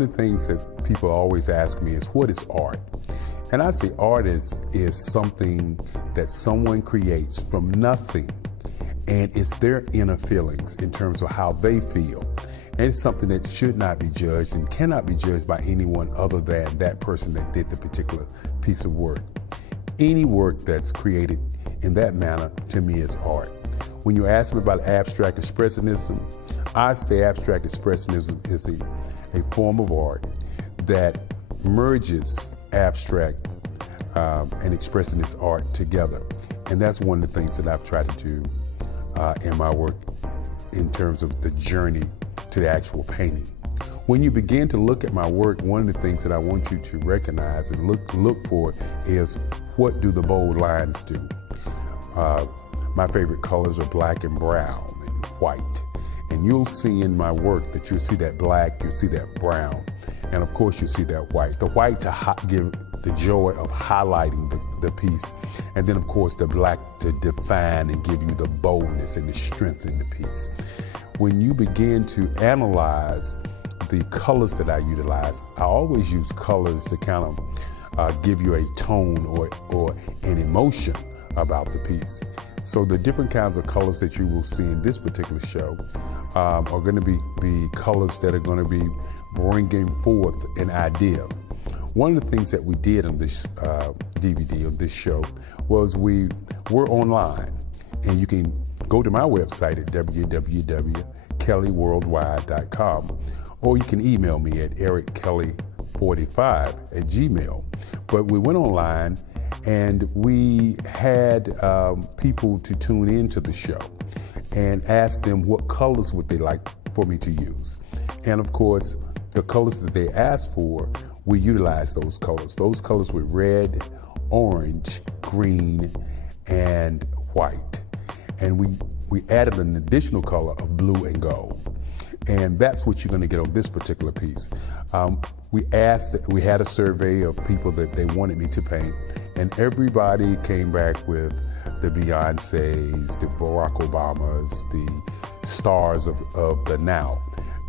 one of the things that people always ask me is, what is art? And I say art is something that someone creates from nothing, and it's their inner feelings in terms of how they feel. And it's something that should not be judged and cannot be judged by anyone other than that person that did the particular piece of work. Any work that's created in that manner, to me, is art. When you ask me about abstract expressionism, I say abstract expressionism is a form of art that merges abstract and expressionist art together. And that's one of the things that I've tried to do in my work in terms of the journey to the actual painting. When you begin to look at my work, one of the things that I want you to recognize and look for is, what do the bold lines do? My favorite colors are black and brown and white. And you'll see in my work that you'll see that black, you'll see that brown, and of course you'll see that white. The white to give the joy of highlighting the piece, and then of course the black to define and give you the boldness and the strength in the piece. When you begin to analyze the colors that I utilize, I always use colors to kind of give you a tone or an emotion about the piece. So the different kinds of colors that you will see in this particular show are going to be colors that are going to be bringing forth an idea. One of the things that we did on this DVD, on this show, was we're online, and you can go to my website at www.kellyworldwide.com, or you can email me at erickelly45@gmail. But we went online and we had people to tune into the show and ask them what colors would they like for me to use. And of course, the colors that they asked for, we utilized those colors. Those colors were red, orange, green, and white. And we added an additional color of blue and gold. And that's what you're going to get on this particular piece. We had a survey of people that they wanted me to paint, and everybody came back with the Beyoncés, the Barack Obamas, the stars of the now.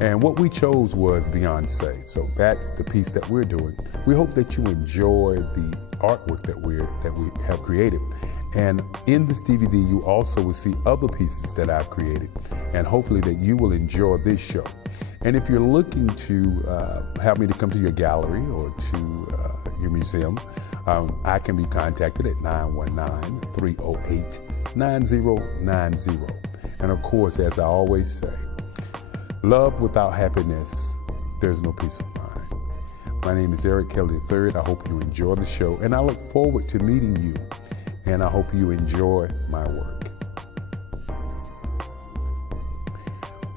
And what we chose was Beyonce. So that's the piece that we're doing. We hope that you enjoy the artwork that we have created. And in this DVD, you also will see other pieces that I've created, and hopefully that you will enjoy this show. And if you're looking to have me to come to your gallery or to your museum, I can be contacted at 919-308-9090. And of course, as I always say, love without happiness, there's no peace of mind. My name is Eric Kelly III. I hope you enjoy the show, and I look forward to meeting you, and I hope you enjoy my work.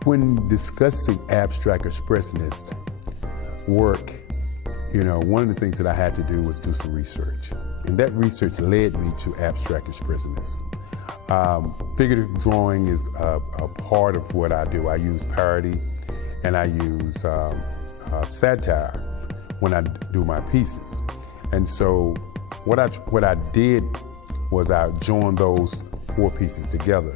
When discussing abstract expressionist work, one of the things that I had to do was do some research. And that research led me to abstract expressionists. Figurative drawing is a part of what I do. I use parody and I use satire when I do my pieces. And so what I did was I joined those four pieces together.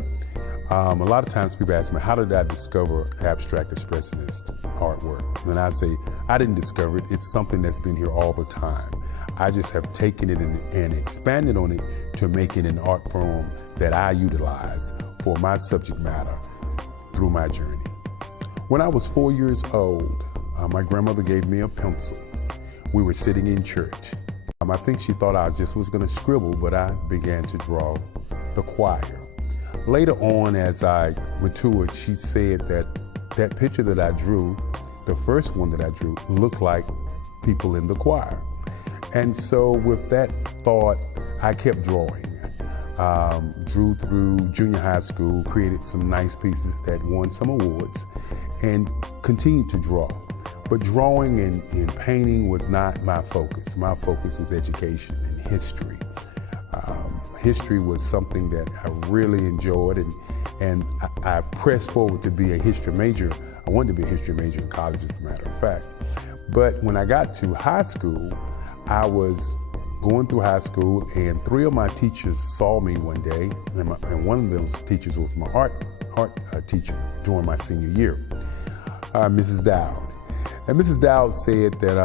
A lot of times people ask me, how did I discover abstract expressionist artwork? And I say, I didn't discover it. It's something that's been here all the time. I just have taken it and expanded on it to make it an art form that I utilize for my subject matter through my journey. When I was 4 years old, my grandmother gave me a pencil. We were sitting in church. I think she thought I just was going to scribble, but I began to draw the choir. Later on, as I matured, she said that picture that I drew, the first one that I drew, looked like people in the choir. And so with that thought, I kept drawing. Drew through junior high school, created some nice pieces that won some awards, and continued to draw. But drawing and painting was not my focus. My focus was education and history. History was something that I really enjoyed, and I pressed forward to be a history major. I wanted to be a history major in college, as a matter of fact. But when I got to high school, I was going through high school, and three of my teachers saw me one day, and one of those teachers was my art teacher during my senior year, Mrs. Dowd. And Mrs. Dowd said that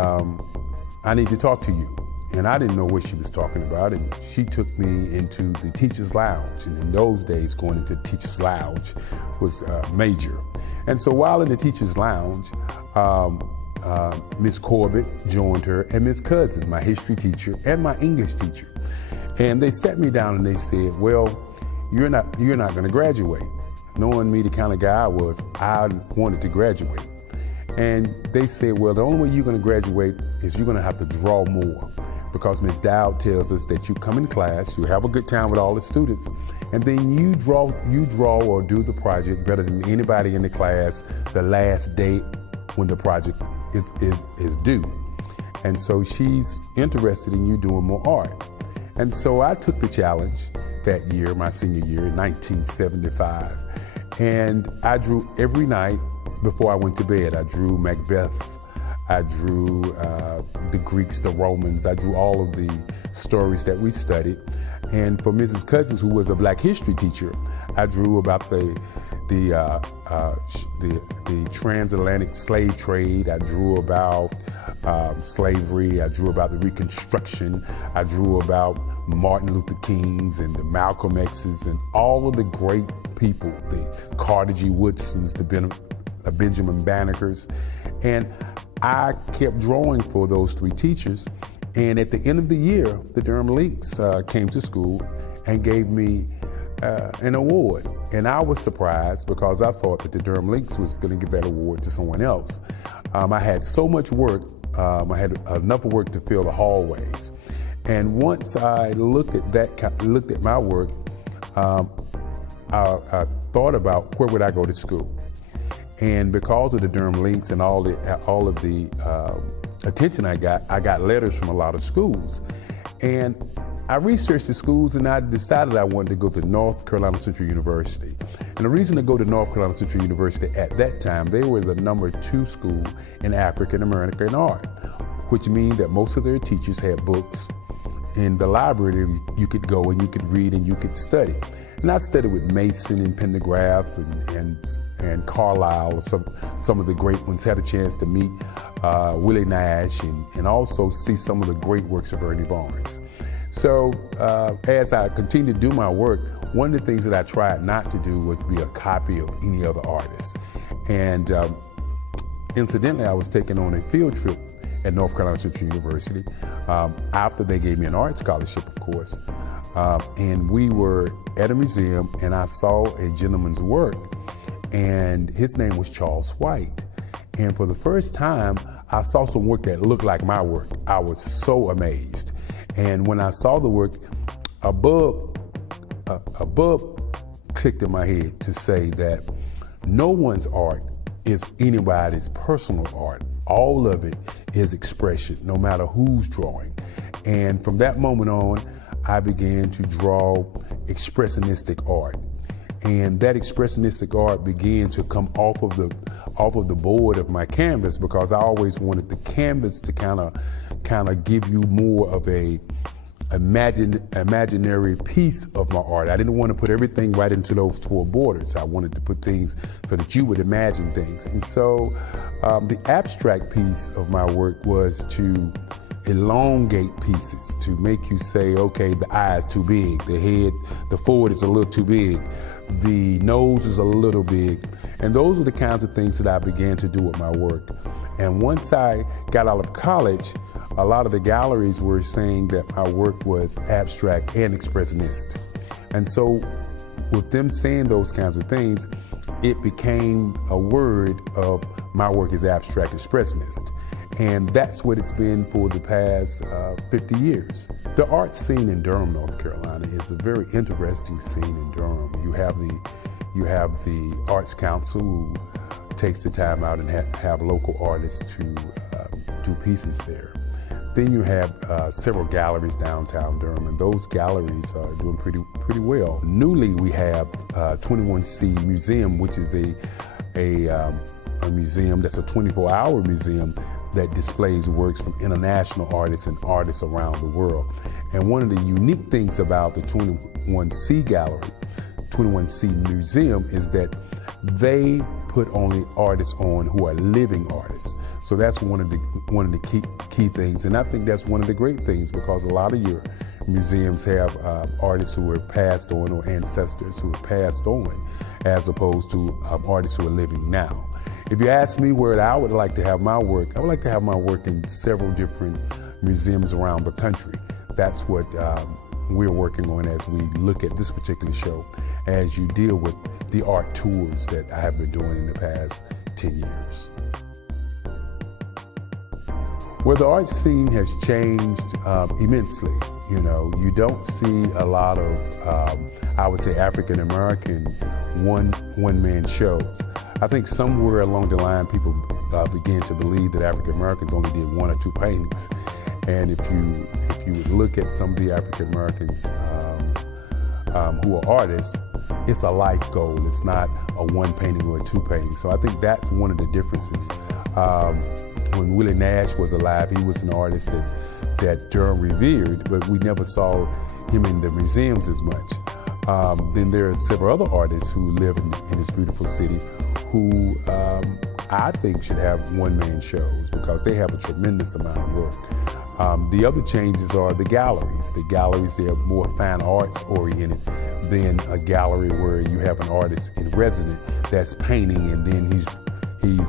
I need to talk to you. And I didn't know what she was talking about, and she took me into the teacher's lounge. And in those days, going into the teacher's lounge was major. And so while in the teacher's lounge, Miss Corbett joined her, and Miss Cousin, my history teacher, and my English teacher. And they sat me down and they said, well, you're not going to graduate. Knowing me, the kind of guy I was, I wanted to graduate. And they said, well, the only way you're going to graduate is you're going to have to draw more, because Ms. Dowd tells us that you come in class, you have a good time with all the students, and then you draw or do the project better than anybody in the class the last day when the project is due. And so she's interested in you doing more art. And so I took the challenge that year, my senior year, in 1975, and I drew every night before I went to bed. I drew Macbeth, I drew the Greeks, the Romans, I drew all of the stories that we studied. And for Mrs. Cousins, who was a Black history teacher, I drew about the transatlantic slave trade. I drew about slavery. I drew about the Reconstruction. I drew about Martin Luther King's and the Malcolm X's and all of the great people, the Carter G. Woodsons, the Benjamin Banneker's. And I kept drawing for those three teachers. And at the end of the year, the Durham Lynx came to school and gave me an award. And I was surprised because I thought that the Durham Lynx was going to give that award to someone else. I had so much work, I had enough work to fill the hallways. And once I looked at my work, I thought about where would I go to school. And because of the Durham Lynx and all of the attention I got letters from a lot of schools. And I researched the schools and I decided I wanted to go to North Carolina Central University. And the reason to go to North Carolina Central University at that time, they were the #2 school in African American art, which means that most of their teachers had books in the library. You could go and you could read and you could study. And I studied with Mason and Pendergraft and Carlisle, some of the great ones. Had a chance to meet Willie Nash and also see some of the great works of Ernie Barnes. So as I continued to do my work, one of the things that I tried not to do was be a copy of any other artist. And incidentally, I was taken on a field trip at North Carolina Central University after they gave me an art scholarship, of course. And we were at a museum and I saw a gentleman's work, and his name was Charles White. And for the first time, I saw some work that looked like my work. I was so amazed. And when I saw the work, a bulb clicked in my head to say that no one's art is anybody's personal art. All of it is expression, no matter who's drawing. And from that moment on, I began to draw expressionistic art. And that expressionistic art began to come off of the board of my canvas, because I always wanted the canvas to kind of give you more of a imaginary piece of my art. I didn't want to put everything right into those four borders. I wanted to put things so that you would imagine things. And so the abstract piece of my work was to elongate pieces, to make you say, okay, the eye is too big, the head, the forehead is a little too big, the nose is a little big. And those are the kinds of things that I began to do with my work. And once I got out of college, a lot of the galleries were saying that my work was abstract and expressionist. And so with them saying those kinds of things, it became a word of my work is abstract expressionist. And that's what it's been for the past 50 years. The art scene in Durham, North Carolina is a very interesting scene in Durham. You have the Arts Council who takes the time out and have local artists to do pieces there. Then you have several galleries downtown Durham, and those galleries are doing pretty well. Newly, we have 21C Museum, which is a museum that's a 24-hour museum that displays works from international artists and artists around the world. And one of the unique things about the 21C Gallery, 21C Museum, is that they put only artists on who are living artists. So that's one of the key things, and I think that's one of the great things, because a lot of your museums have artists who have passed on, or ancestors who have passed on, as opposed to artists who are living now. If you ask me where I would like to have my work, I would like to have my work in several different museums around the country. That's what we're working on as we look at this particular show, as you deal with the art tours that I have been doing in the past 10 years. Well, the art scene has changed immensely. You know, you don't see a lot of, I would say, African-American one-man shows. I think somewhere along the line, people began to believe that African-Americans only did one or two paintings. And if you look at some of the African-Americans who are artists, it's a life goal. It's not a one painting or a two painting. So I think that's one of the differences. When Willie Nash was alive, he was an artist that Durham revered, but we never saw him in the museums as much. Then there are several other artists who live in this beautiful city who I think should have one-man shows, because they have a tremendous amount of work. The other changes are the galleries. The galleries, they are more fine arts oriented than a gallery where you have an artist in residence that's painting, and then he's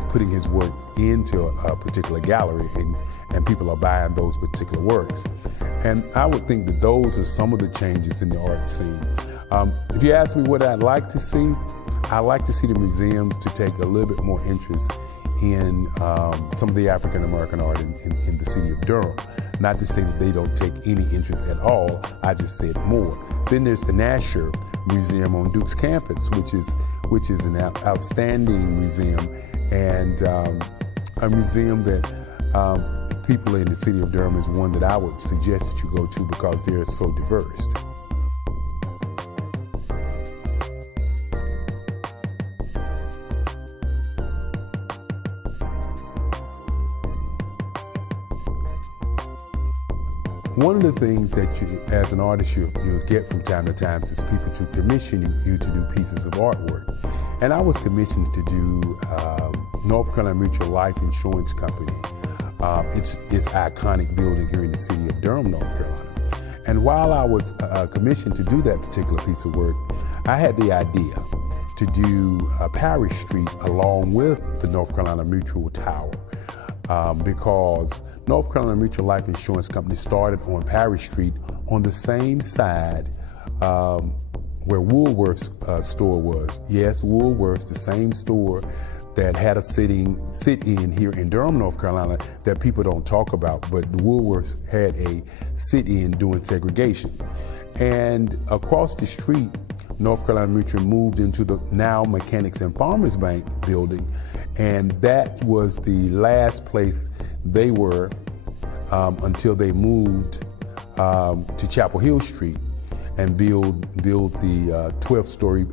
putting his work into a particular gallery, and people are buying those particular works. And I would think that those are some of the changes in the art scene. If you ask me what I'd like to see, I'd like to see the museums to take a little bit more interest in some of the African-American art in the city of Durham. Not to say that they don't take any interest at all, I just said more. Then there's the Nasher Museum on Duke's campus, which is an outstanding museum, and a museum that people in the city of Durham is one that I would suggest that you go to, because they're so diverse. One of the things that you, as an artist, you'll get from time to time is people to commission you to do pieces of artwork. And I was commissioned to do North Carolina Mutual Life Insurance Company. It's iconic building here in the city of Durham, North Carolina. And while I was commissioned to do that particular piece of work, I had the idea to do Parish Street along with the North Carolina Mutual Tower, because North Carolina Mutual Life Insurance Company started on Parish Street on the same side where Woolworth's store was. Yes, Woolworth's, the same store that had a sit-in here in Durham, North Carolina, that people don't talk about, but the Woolworths had a sit-in doing segregation. And across the street, North Carolina Mutual moved into the now Mechanics and Farmers Bank building, and that was the last place they were until they moved to Chapel Hill Street and build the 12-story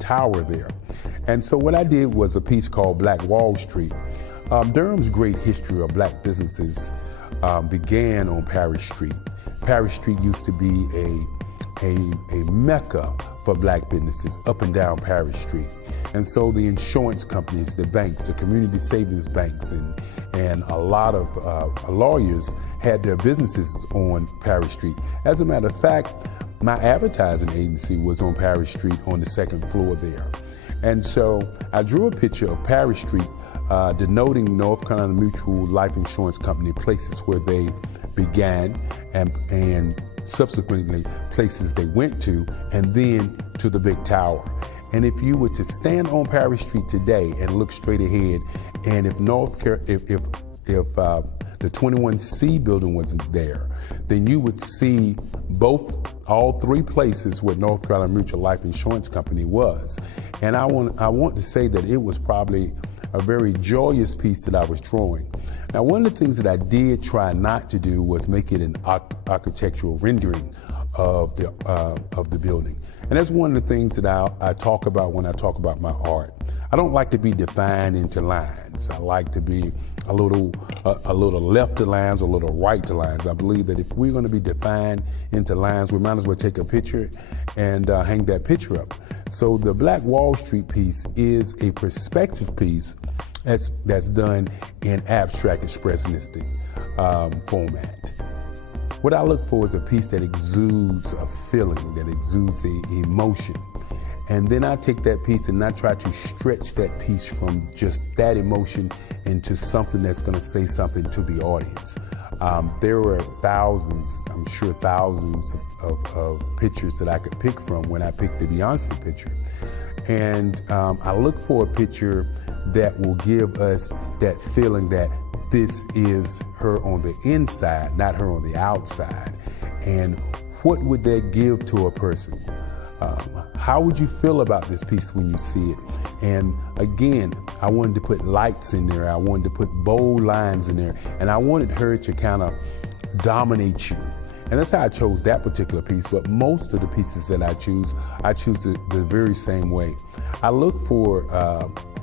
tower there. And so what I did was a piece called Black Wall Street. Durham's great history of black businesses began on Parish Street. Parish Street used to be a mecca for black businesses up and down Parish Street. And so the insurance companies, the banks, the community savings banks, and a lot of lawyers had their businesses on Parish Street. As a matter of fact, my advertising agency was on Parish Street on the second floor there. And so I drew a picture of Parish Street denoting North Carolina Mutual Life Insurance Company, places where they began and subsequently places they went to, and then to the big tower. And if you were to stand on Parish Street today and look straight ahead, and if the 21C building wasn't there, then you would see all three places where North Carolina Mutual Life Insurance Company was. And I want to say that it was probably a very joyous piece that I was drawing. Now, one of the things that I did try not to do was make it an architectural rendering of the building. And that's one of the things that I talk about when I talk about my art. I don't like to be defined into lines. I like to be a little left to lines or a little right to lines. I believe that if we're going to be defined into lines, we might as well take a picture and hang that picture up. So the Black Wall Street piece is a perspective piece that's done in abstract expressionistic format. What I look for is a piece that exudes a feeling, that exudes an emotion. And then I take that piece and I try to stretch that piece from just that emotion into something that's going to say something to the audience. There were thousands, I'm sure thousands of pictures that I could pick from when I picked the Beyonce picture. And I look for a picture that will give us that feeling that this is her on the inside, not her on the outside. And what would that give to a person? How would you feel about this piece when you see it? And again, I wanted to put lights in there. I wanted to put bold lines in there. And I wanted her to kind of dominate you. And that's how I chose that particular piece. But most of the pieces that I choose it the very same way. I look for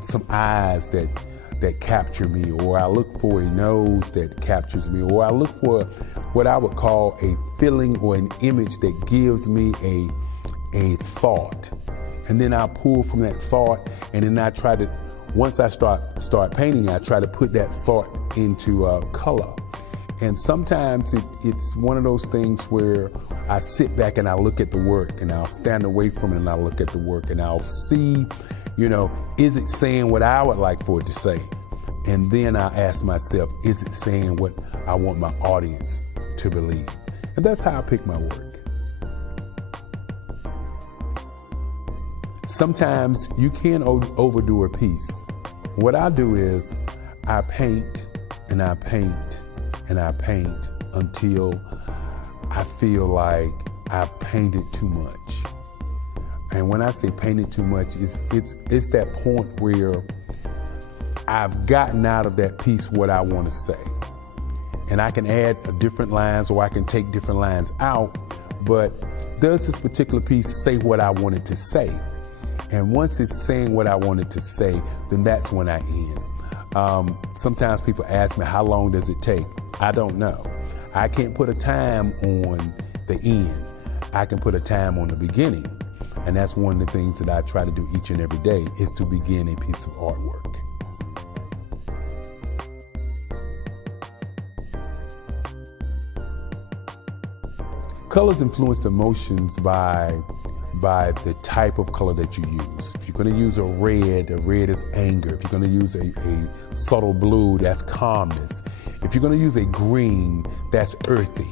some eyes that capture me, or I look for a nose that captures me, or I look for what I would call a feeling or an image that gives me a thought. And then I pull from that thought, and then I try to, once I start painting, I try to put that thought into color. And sometimes it's one of those things where I sit back and I look at the work, and I'll stand away from it and I'll look at the work, and I'll see, is it saying what I would like for it to say? And then I ask myself, is it saying what I want my audience to believe? And that's how I pick my work. Sometimes you can overdo a piece. What I do is I paint and I paint and I paint until I feel like I've painted too much. And when I say painted too much, it's that point where I've gotten out of that piece what I want to say. And I can add different lines, or I can take different lines out, but does this particular piece say what I wanted to say? And once it's saying what I wanted to say, then that's when I end. Sometimes people ask me, how long does it take? I don't know. I can't put a time on the end. I can put a time on the beginning. And that's one of the things that I try to do each and every day, is to begin a piece of artwork. Colors influence emotions by the type of color that you use. If you're going to use a red is anger. If you're going to use a subtle blue, that's calmness. If you're going to use a green, that's earthy.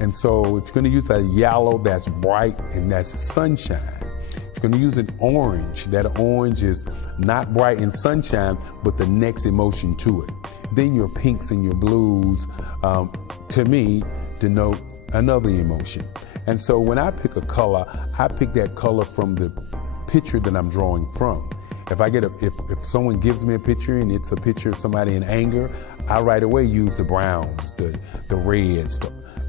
And so if you're going to use a yellow, that's bright and that's sunshine. If you're going to use an orange, that orange is not bright and sunshine, but the next emotion to it. Then your pinks and your blues, to me, denote another emotion. And so when I pick a color, I pick that color from the picture that I'm drawing from. If someone gives me a picture and it's a picture of somebody in anger, I right away use the browns, the reds,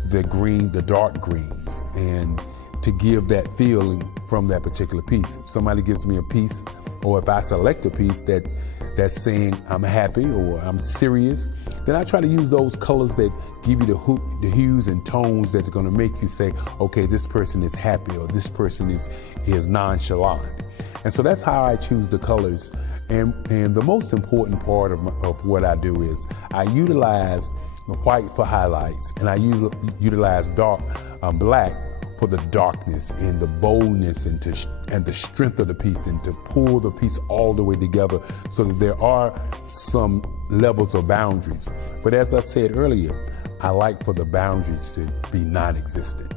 the green, the dark greens, and to give that feeling from that particular piece. If somebody gives me a piece, or if I select a piece that's saying I'm happy or I'm serious, then I try to use those colors that give you the hues and tones that are going to make you say, okay, this person is happy, or this person is nonchalant. And so that's how I choose the colors. And the most important part of what I do is I utilize white for highlights, and I utilize black for the darkness and the boldness and the strength of the piece, and to pull the piece all the way together so that there are some levels or boundaries. But as I said earlier, I like for the boundaries to be non-existent.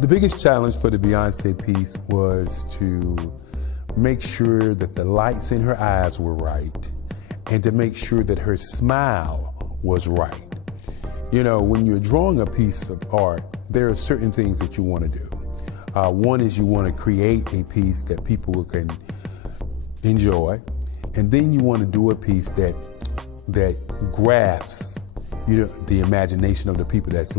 The biggest challenge for the Beyonce piece was to make sure that the lights in her eyes were right, and to make sure that her smile was right. When you're drawing a piece of art, there are certain things that you want to do. One is you want to create a piece that people can enjoy, and then you want to do a piece that grasps the imagination of the people that's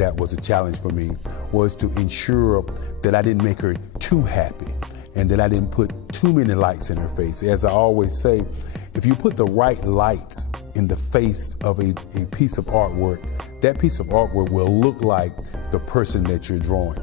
that was a challenge for me was to ensure that I didn't make her too happy and that I didn't put too many lights in her face. As I always say, if you put the right lights in the face of a piece of artwork, that piece of artwork will look like the person that you're drawing.